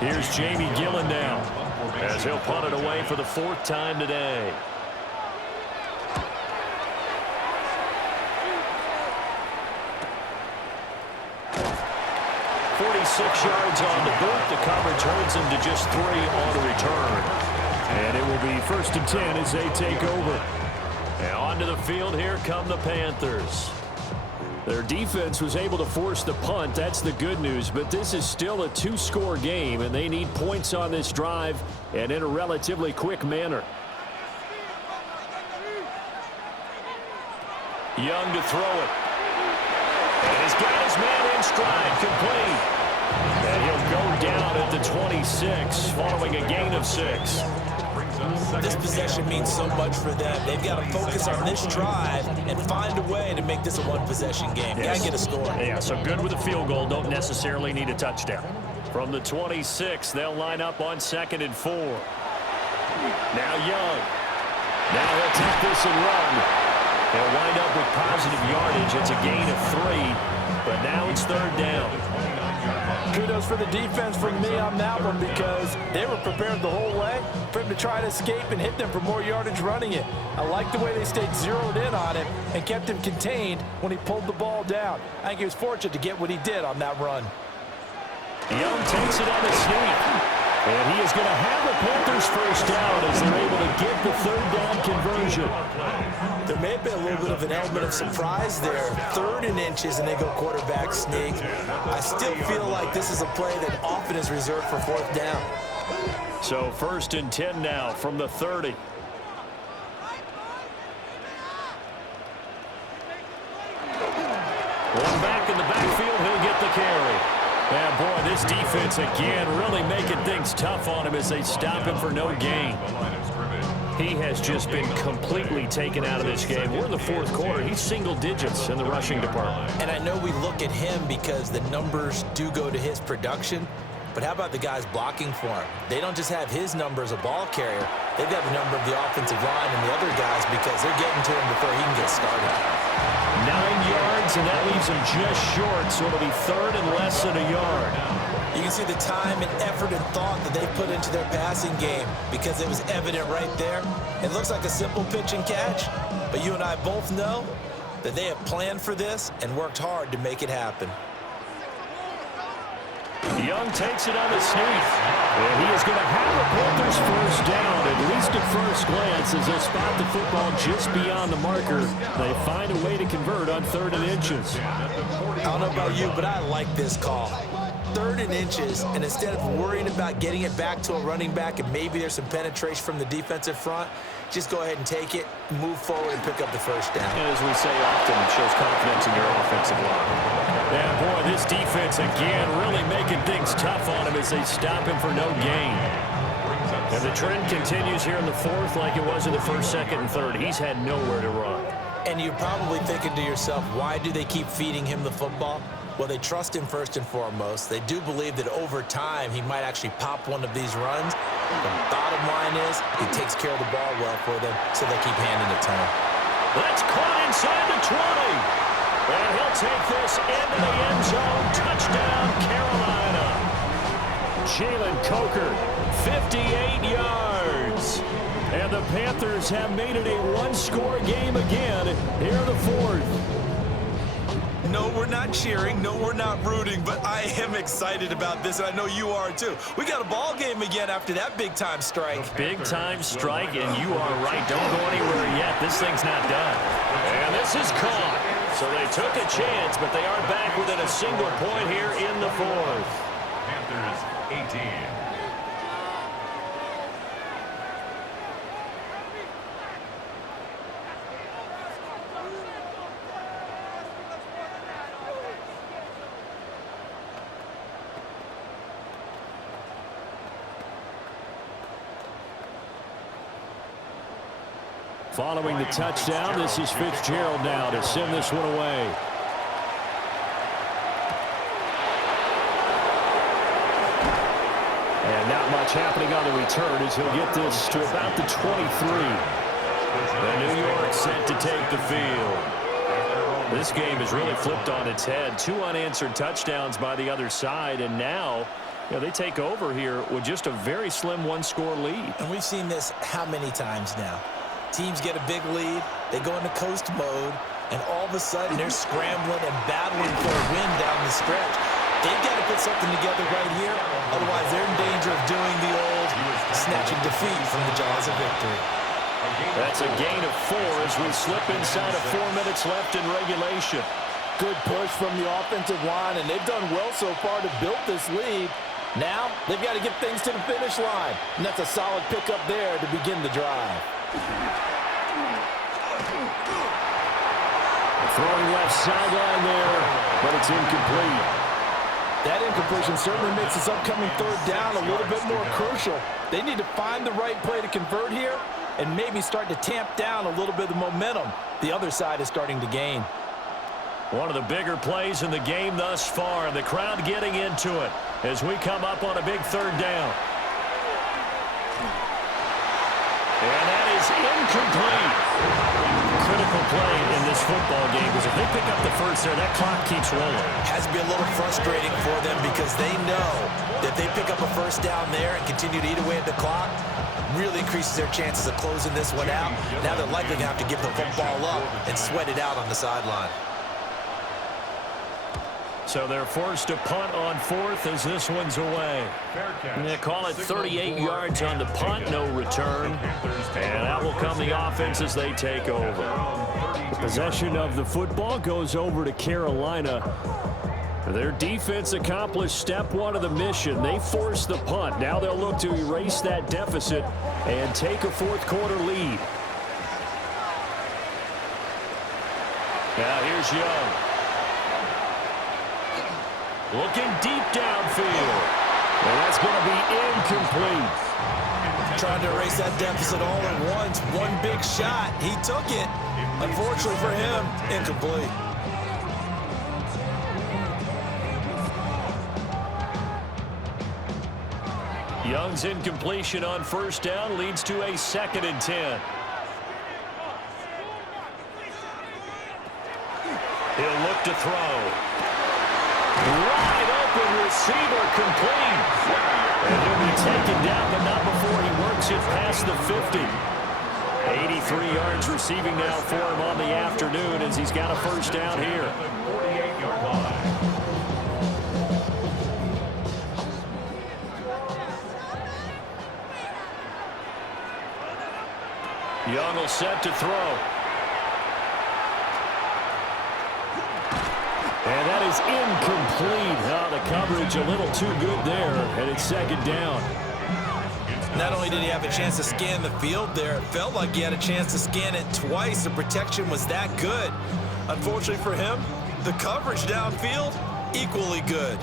Here's Jamie Gillen now as he'll punt it away for the 4th time today. 46 yards on the boot. The coverage holds him to just 3 on a return. And it will be 1st and 10 as they take over. And onto the field, here come the Panthers. Their defense was able to force the punt. That's the good news. But this is still a two-score game, and they need points on this drive and in a relatively quick manner. Young to throw it. And he's got his man in stride, complete. And he'll go down at the 26, following a gain of 6. This possession means so much for them. They've got to focus on this drive and find a way to make this a one-possession game. Yes. Got to get a score. Yeah, so good with a field goal. Don't necessarily need a touchdown. From the 26, they'll line up on 2nd and 4. Now Young. Now he'll take this and run. He'll wind up with positive yardage. It's a gain of 3, but now it's 3rd down. Kudos for the defense from me on that one because they were prepared the whole way for him to try to escape and hit them for more yardage running it. I like the way they stayed zeroed in on him and kept him contained when he pulled the ball down. I think he was fortunate to get what he did on that run. Young takes it on the sneak. And he is going to have the Panthers first down as they're able to get the 3rd down conversion. There may have been a little bit of an element of surprise there. 3rd and inches, and they go quarterback sneak. I still feel like this is a play that often is reserved for 4th down. So 1st and 10 now from the 30. One back in the backfield, he'll get the carry. And boy, this defense again really making things tough on him as they stop him for no gain. He has just been completely taken out of this game. We're in the 4th quarter. He's single digits in the rushing department. And I know we look at him because the numbers do go to his production. But how about the guys blocking for him? They don't just have his number as a ball carrier. They've got the number of the offensive line and the other guys because they're getting to him before he can get started. 9 yards, and that leaves him just short, so it'll be 3rd and less than a yard. You can see the time and effort and thought that they put into their passing game because it was evident right there. It looks like a simple pitch and catch, but you and I both know that they have planned for this and worked hard to make it happen. Young takes it on the sneak. And he is going to have the Panthers first down, at least at first glance, as they spot the football just beyond the marker. They find a way to convert on 3rd and inches. I don't know about you, but I like this call. 3rd and inches, and instead of worrying about getting it back to a running back and maybe there's some penetration from the defensive front, just go ahead and take it, move forward, and pick up the first down. And as we say often, it shows confidence in your offensive line. And boy, this defense again really making things tough on him as they stop him for no gain. And the trend continues here in the 4th like it was in the 1st, 2nd, and 3rd. He's had nowhere to run. And you're probably thinking to yourself, why do they keep feeding him the football? Well, they trust him first and foremost. They do believe that over time he might actually pop one of these runs. The bottom line is he takes care of the ball well for them, so they keep handing it to him. That's caught inside the 20. And he'll take this into the end zone. Touchdown, Carolina. Jalen Coker, 58 yards. And the Panthers have made it a one-score game again here in the 4th. No, we're not cheering. No, we're not rooting, but I am excited about this, and I know you are too. We got a ball game again after that big-time strike. Big-time strike, and you are right. Don't go anywhere yet. This thing's not done. And this is caught. So they took a chance, but they are back within a single point here in the 4th. Panthers 18. Following the touchdown, this is Fitzgerald now to send this one away. And not much happening on the return as he'll get this to about the 23. And New York set to take the field. This game has really flipped on its head. 2 unanswered touchdowns by the other side, and now they take over here with just a very slim one-score lead. And we've seen this how many times now? Teams get a big lead, they go into coast mode, and all of a sudden they're scrambling and battling for a win down the stretch. They've got to put something together right here, otherwise they're in danger of doing the old snatching defeat from the jaws of victory. That's a gain of 4 as we slip inside of 4 minutes left in regulation. Good push from the offensive line, and they've done well so far to build this lead. Now, they've got to get things to the finish line, and that's a solid pickup there to begin the drive. Throwing left sideline there, but it's incomplete. That incompletion certainly makes this upcoming third down a little bit more crucial. They need to find the right play to convert here and maybe start to tamp down a little bit of the momentum the other side is starting to gain. One of the bigger plays in the game thus far, and the crowd getting into it as we come up on a big third down. And that is incomplete. Critical play in this football game, because if they pick up the first there, that clock keeps rolling. Has to be a little frustrating for them because they know that if they pick up a first down there and continue to eat away at the clock, really increases their chances of closing this one out. Now they're likely going to have to give the football up and sweat it out on the sideline. So they're forced to punt on fourth as this one's away. They call it 38 yards on the punt, no return. And that will come the offense as they take over. The possession of the football goes over to Carolina. Their defense accomplished step one of the mission. They forced the punt. Now they'll look to erase that deficit and take a fourth quarter lead. Now here's Young. Looking deep downfield. And that's going to be incomplete. Trying to erase that deficit all at once. One big shot. He took it. Unfortunately for him, incomplete. Young's incompletion on first down leads to a 2nd and 10. He'll look to throw. Wide open receiver, complete. And he'll be taken down, but not before he works it past the 50. 83 yards receiving now for him on the afternoon as he's got a first down here. 48-yard line. Young will set to throw. And that is incomplete. Oh, the coverage a little too good there, and it's 2nd down. Not only did he have a chance to scan the field there, it felt like he had a chance to scan it twice. The protection was that good. Unfortunately for him, the coverage downfield, equally good.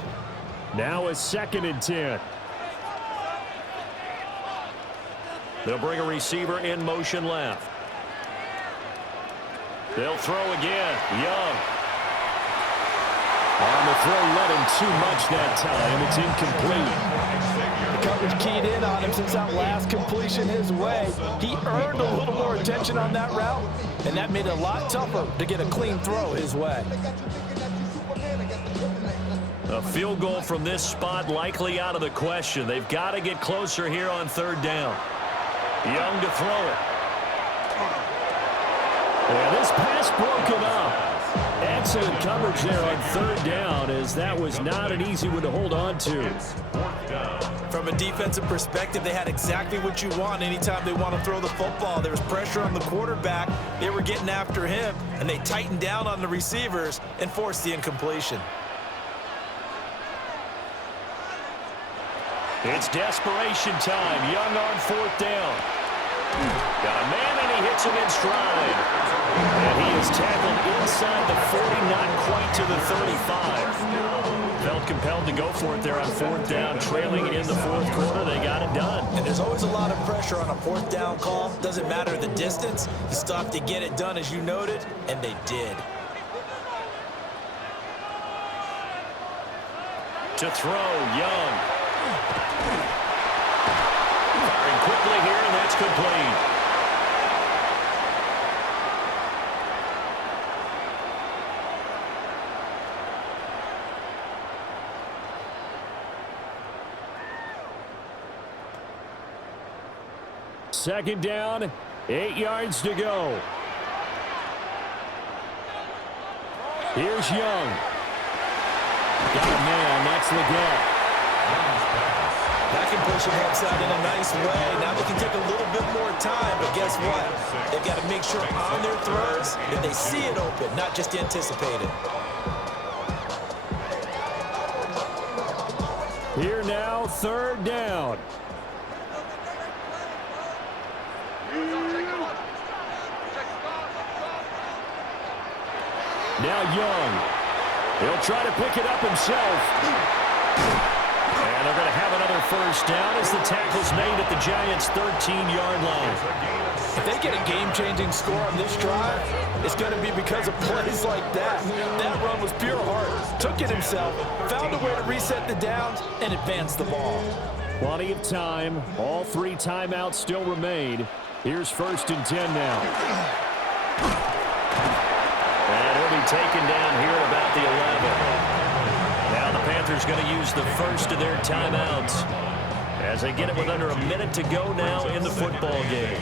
Now it's 2nd and 10. They'll bring a receiver in motion left. They'll throw again. Young. On the throw, led him too much that time. It's incomplete. The coverage keyed in on him since that last completion his way. He earned a little more attention on that route, and that made it a lot tougher to get a clean throw his way. A field goal from this spot likely out of the question. They've got to get closer here on third down. Young to throw it. And this pass broken up. Excellent coverage there on third down, as that was not an easy one to hold on to. From a defensive perspective, they had exactly what you want anytime they want to throw the football. There was pressure on the quarterback. They were getting after him, and they tightened down on the receivers and forced the incompletion. It's desperation time. Young on fourth down. Got a man, and he hits him in stride. And he is tackled inside the 40, not quite to the 35. Felt compelled to go for it there on fourth down, trailing in the fourth quarter. They got it done. And there's always a lot of pressure on a fourth down call. Doesn't matter the distance. You still have to get it done, as you noted, and they did. To throw, Young. Firing quickly here, and that's complete. Second down, 8 yards to go. Here's Young. Got a man, that's Leggett. That completion helps out in a nice way. Now they can take a little bit more time, but guess what? They've got to make sure on their throws that they see it open, not just anticipate it. Here now, third down. Now Young. He'll try to pick it up himself. And they're going to have another first down as the tackle's made at the Giants' 13-yard line. If they get a game-changing score on this drive, it's going to be because of plays like that. That run was pure heart. Took it himself, found a way to reset the downs, and advance the ball. Plenty of time. All three timeouts still remain. Here's 1st and 10 now. And he'll be taken down here at about the 11. Now the Panthers going to use the first of their timeouts as they get it with under a minute to go now in the football game.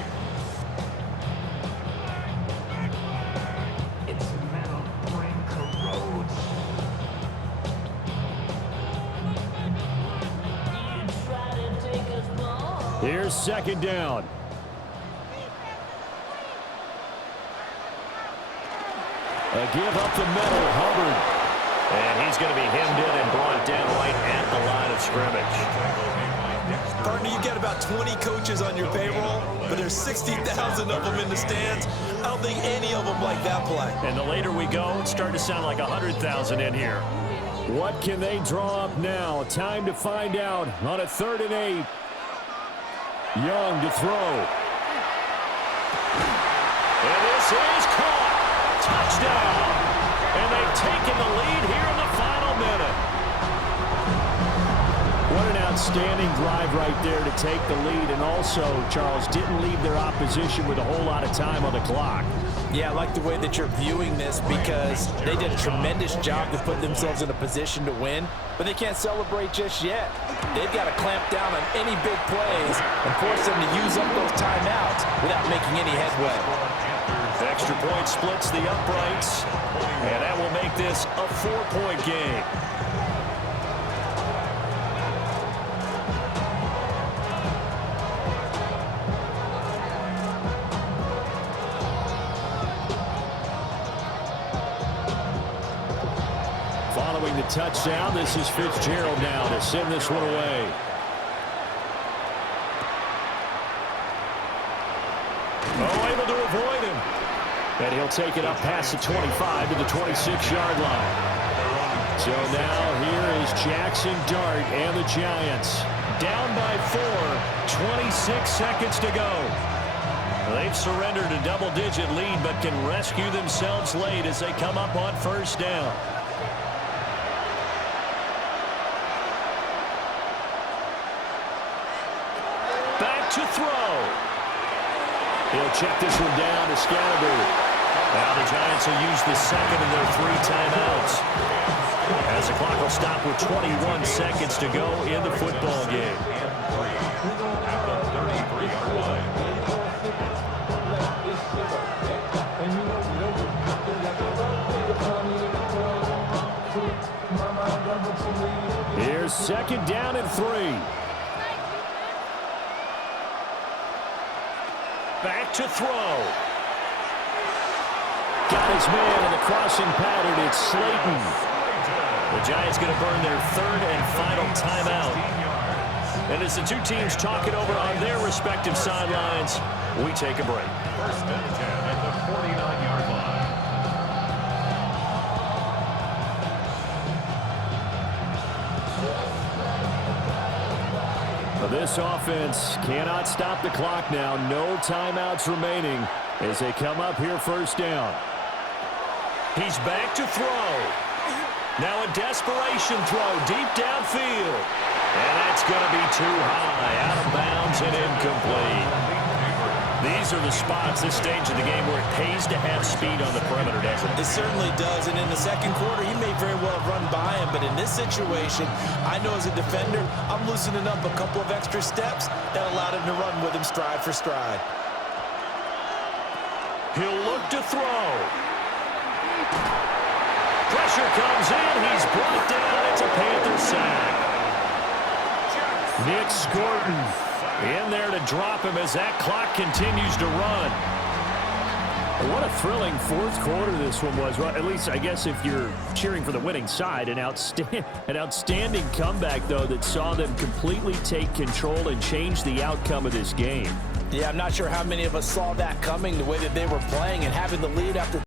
Here's 2nd down. A give up the middle, Hubbard. And he's going to be hemmed in and brought down right at the line of scrimmage. Partner, you got about 20 coaches on your payroll, but there's 60,000 of them in the stands. I don't think any of them like that play. And the later we go, it's starting to sound like 100,000 in here. What can they draw up now? Time to find out on a 3rd and 8. Young to throw. And this is caught. Touchdown. And they've taken the lead here in the final minute. What an outstanding drive right there to take the lead. And also, Charles, didn't leave their opposition with a whole lot of time on the clock. Yeah, I like the way that you're viewing this because they did a tremendous job to put themselves in a position to win, but they can't celebrate just yet. They've got to clamp down on any big plays and force them to use up those timeouts without making any headway. Extra point splits the uprights, and that will make this a 4-point game. Following the touchdown, this is Fitzgerald now to send this one away. Oh, able to avoid him. And he'll take it up past the 25 to the 26-yard line. So now here is Jackson Dart and the Giants. Down by 4, 26 seconds to go. They've surrendered a double-digit lead but can rescue themselves late as they come up on 1st down. Back to throw. He'll check this one down to Scalaboo. Now the Giants will use the second of their 3 timeouts as the clock will stop with 21 seconds to go in the football game. At the 33-yard line. Here's 2nd down and 3. Back to throw. Got his man in the crossing pattern. It's Slayton. The Giants going to burn their 3rd and final timeout. And as the two teams talk it over on their respective sidelines, we take a break. 1st and 10 at the 49-yard line. This offense cannot stop the clock now. No timeouts remaining as they come up here 1st down. He's back to throw. Now a desperation throw deep downfield. And that's going to be too high, out of bounds and incomplete. These are the spots, this stage of the game, where it pays to have speed on the perimeter, doesn't it? It certainly does, and in the 2nd quarter, he may very well have run by him, but in this situation, I know as a defender, I'm loosening up a couple of extra steps that allowed him to run with him stride for stride. He'll look to throw. Pressure comes in, he's brought down, it's a Panther sack. Nick Scorton in there to drop him as that clock continues to run. What a thrilling fourth quarter this one was. Well, at least, I guess, if you're cheering for the winning side. An outstanding comeback, though, that saw them completely take control and change the outcome of this game. Yeah, I'm not sure how many of us saw that coming, the way that they were playing and having the lead after